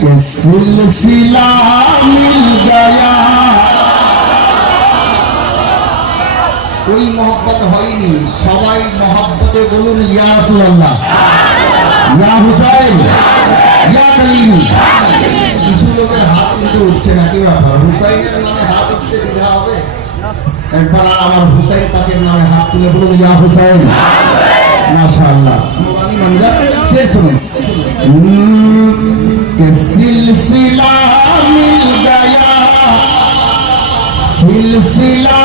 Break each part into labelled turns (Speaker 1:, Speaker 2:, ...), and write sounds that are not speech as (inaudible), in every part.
Speaker 1: कि सिलसिला मिल गया ওই মহব্বত হয়নি সবাই মহব্বতে বলুন ইয়া রাসূলুল্লাহ ইয়া হুসাইন ইয়া কালিমি কিছু লোকের হাত কিন্তু উঠছে না কি ব্যাপার হুসাইনের নামে হাত উঠতে দিতে হবে একবার আমার হুসাইন পাকের নামে হাত তুলে বলুন ইয়া হুসাইন মাশাআল্লাহ নুরানি মঞ্জার শেষ শুনুন कि सिलसिला मिल गया सिलसिला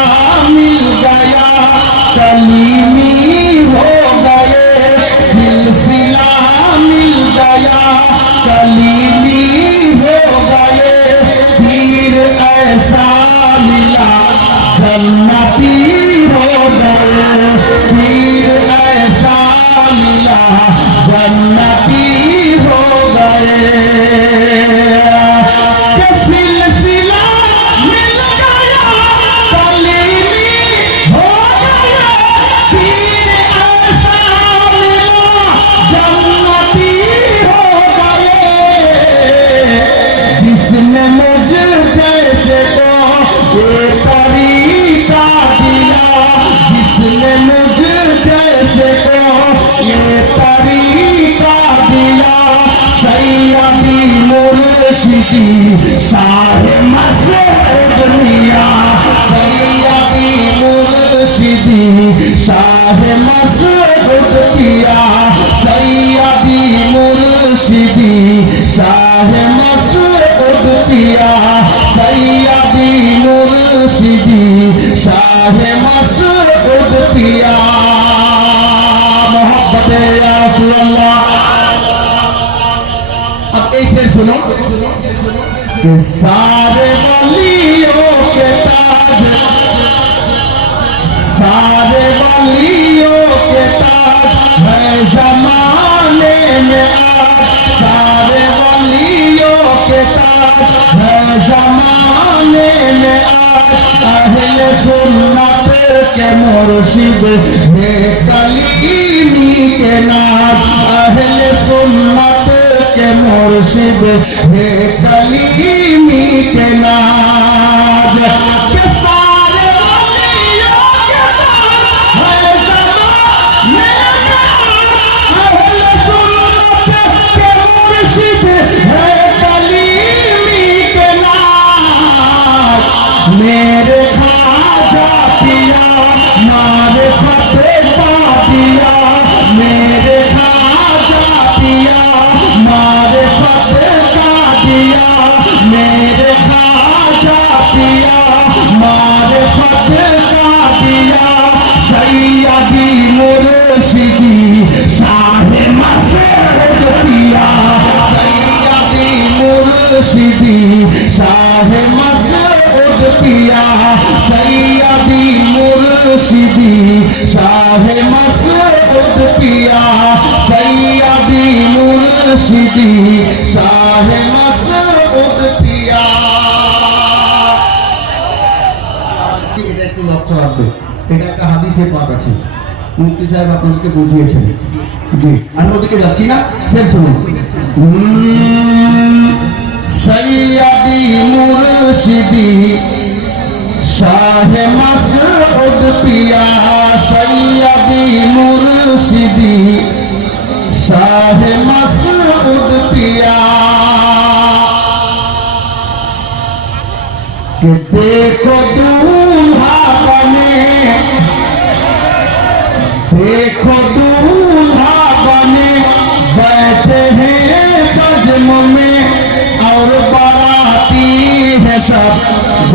Speaker 1: मुर्शिदी शाह मसऊद मिया सैयदी मुर्शिदी शाह मसऊद पिया सैयदी मुर्शिदी शाह मसऊद पिया सैयदी मुर्शिदी शाह मसऊद पिया मोहब्बत या रसूल अल्लाह अब एक शेर सुनो कि सारे वलियों के ताज सारे वलियों के ताज है जमाने में आज सारे वलियों के ताज है जमाने में आज अहले सुन्नत के मुर्शिद है कलीमी के नाज अहले सुन्नत কে মুর্শিদ হে কালি মিটে না মুর্শিদি, শাহে মাসউদ সৈয়দি মুর্শিদি, শাহে মাসউদ সৈয়দি মুর্শিদি, শাহে এটা একটা আছে। মুক্তি আপনাদেরকে বুঝিয়েছেন। জি, আমি ওদিকে যাচ্ছি না। শেষ শুনুন সৈয়দি মুর্শিদি শাহ মাসউদ পিয়া। সৈয়দি মুর্শিদি শাহ মাসউদ পিয়া। কে দেখো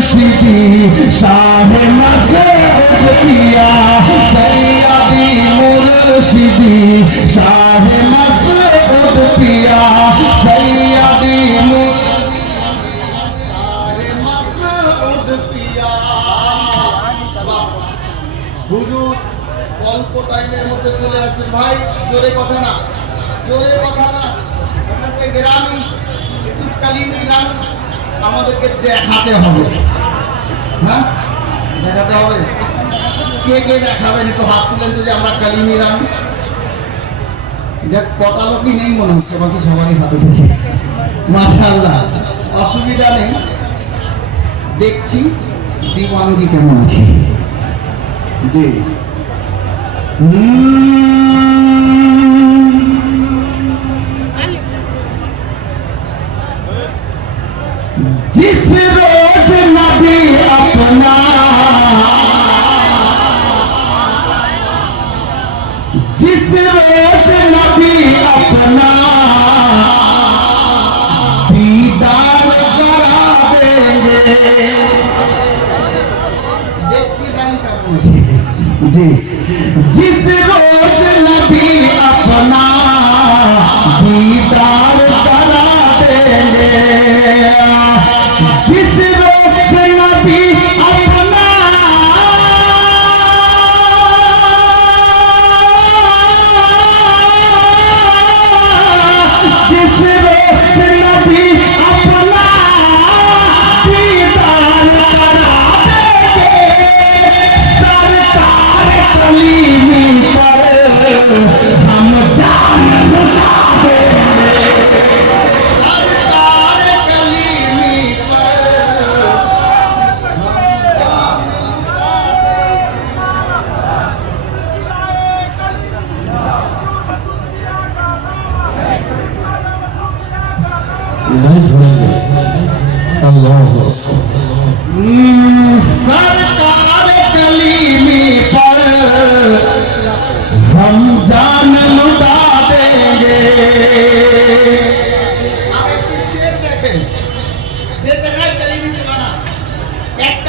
Speaker 1: मुर्शिदी शाह पिया सैयदी मुर्शिदी টাইমের মধ্যে চলে আসছেন ভাই, জোরে কথা না। জোরে কথা না। আপনাকে গ্রামীণ একটু কালিনী রাম আমাদেরকে দেখাতে হবে। হ্যাঁ? দেখাতে হবে? কে কে দেখাবেন একটু হাত তুলেন তো যে আমরা কালিনী রাম যাক, কটা লোকই নেই মনে হচ্ছে, বাকি সবারই হাত উঠেছে। মাশাআল্লাহ, অসুবিধা নেই। দেখছি দিবানুটি কেমন আছে? জি। जिस रोज नबी अपना जिस रोज नबी अपना दीदार करा देंगे। पूछिए जी। जिस रोज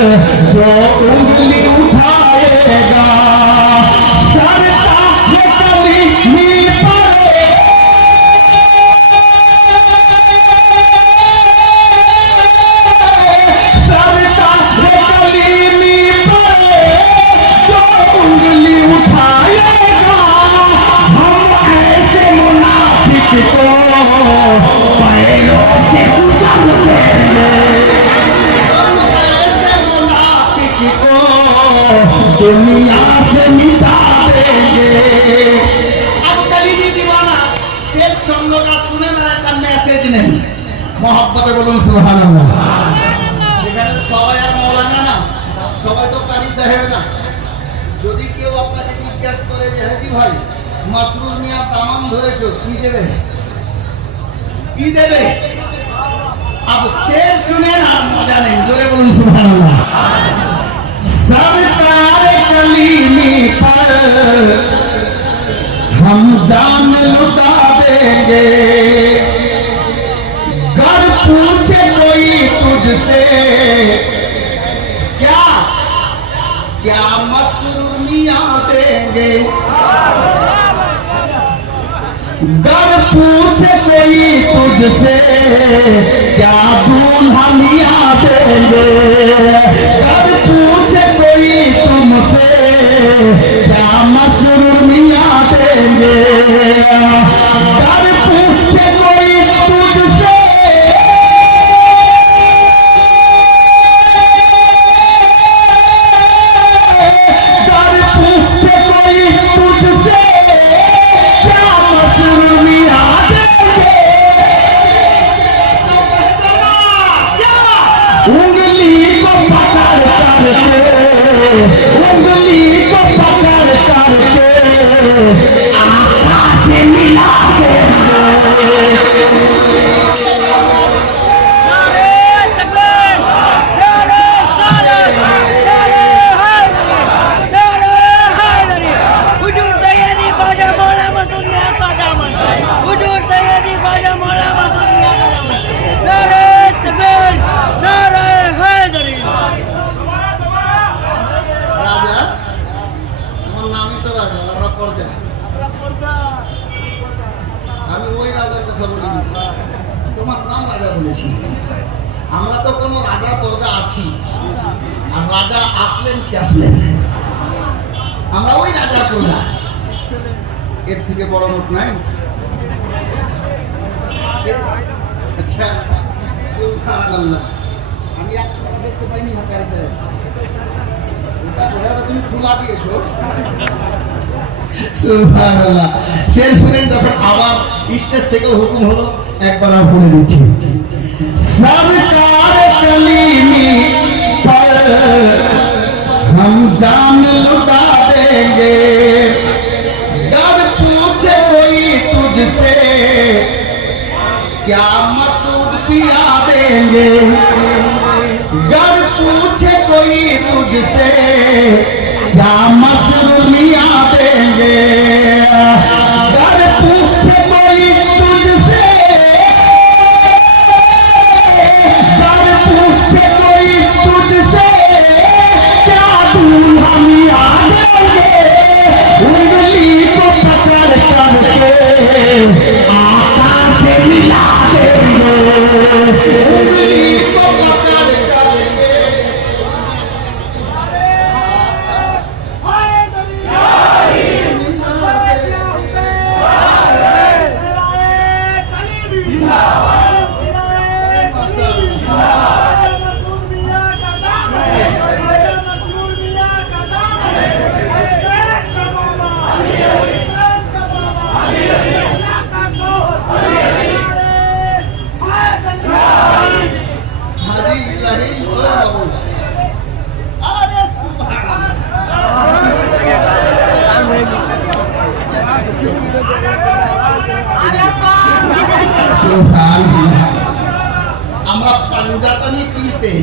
Speaker 1: पर
Speaker 2: ছন্দটা শুনে না একটা মেসেজ নেই মহব্বতে বলুন সুবহানাল্লাহ এখানে তো সবাই আর মৌলানা না সবাই তো কারি সাহেব না যদি কেউ আপনাকে জিজ্ঞাসা করে যে হাজি ভাই মাসরুর মিয়া তামাম ধরেছো কি দেবে কি দেবে अब शेर सुने ना मजा नहीं जोरे बोलूं सुभान अल्लाह सरकार कलीमी पर हम जान लुटा देंगे। घर पूछे कोई तुझसे, क्या क्या मसरूमियाँ देंगे? घर पूछे कोई तुझसे, क्या दूल्हा मियाँ देंगे? घर पूछे कोई तुमसे Yeah. আমি একশো টাকা দেখতে পাইনি হাকারি সাহেব ওটা বোঝাটা তুমি খোলা দিয়েছো সুবহানাল্লাহ শের শুনে যখন আবার স্টেজ থেকে হুকুম হলো একবার আর বলে দিচ্ছি सरकार कलीमी पर हम जान लुटा देंगे क्या मसूद पिया देंगे? घर पूछे कोई तुझसे क्या मसरूमिया देंगे? Thank (laughs) you. হয়ে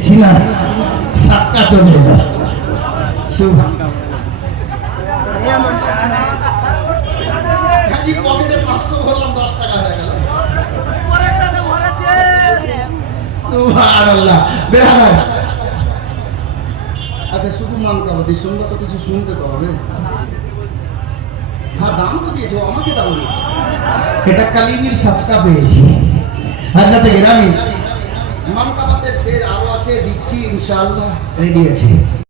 Speaker 2: আচ্ছা শুধু মান কাবাদি শুনবা তো কিছু শুনতে তো হবে। হ্যাঁ দাম তো দিয়েছে আমাকে দাম দিয়েছে। এটা কালিমির সাতটা পেয়েছি। হাজরাতে গ্রামী মান কাবাতের শের আরও আছে দিচ্ছি ইনশাআল্লাহ রেডি আছে।